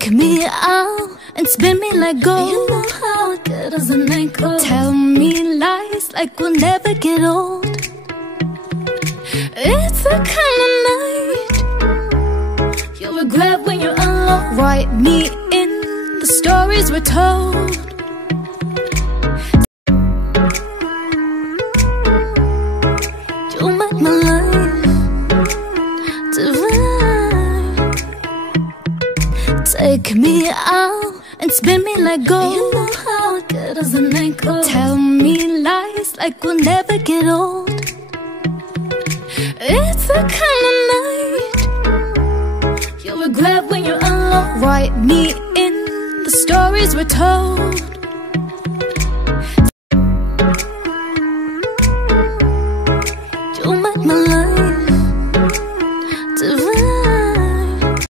Take me out and spin me like gold. You know how good as an ankle. Tell me lies like we'll never get old. It's the kind of night you'll regret when you're alone. Write me in the stories we're told. You make my life divine. Take me out and spin me like gold. You know how good as an ankle. Tell me lies like we'll never get old. It's the kind of night you'll regret when you're alone. Write me in the stories we're told.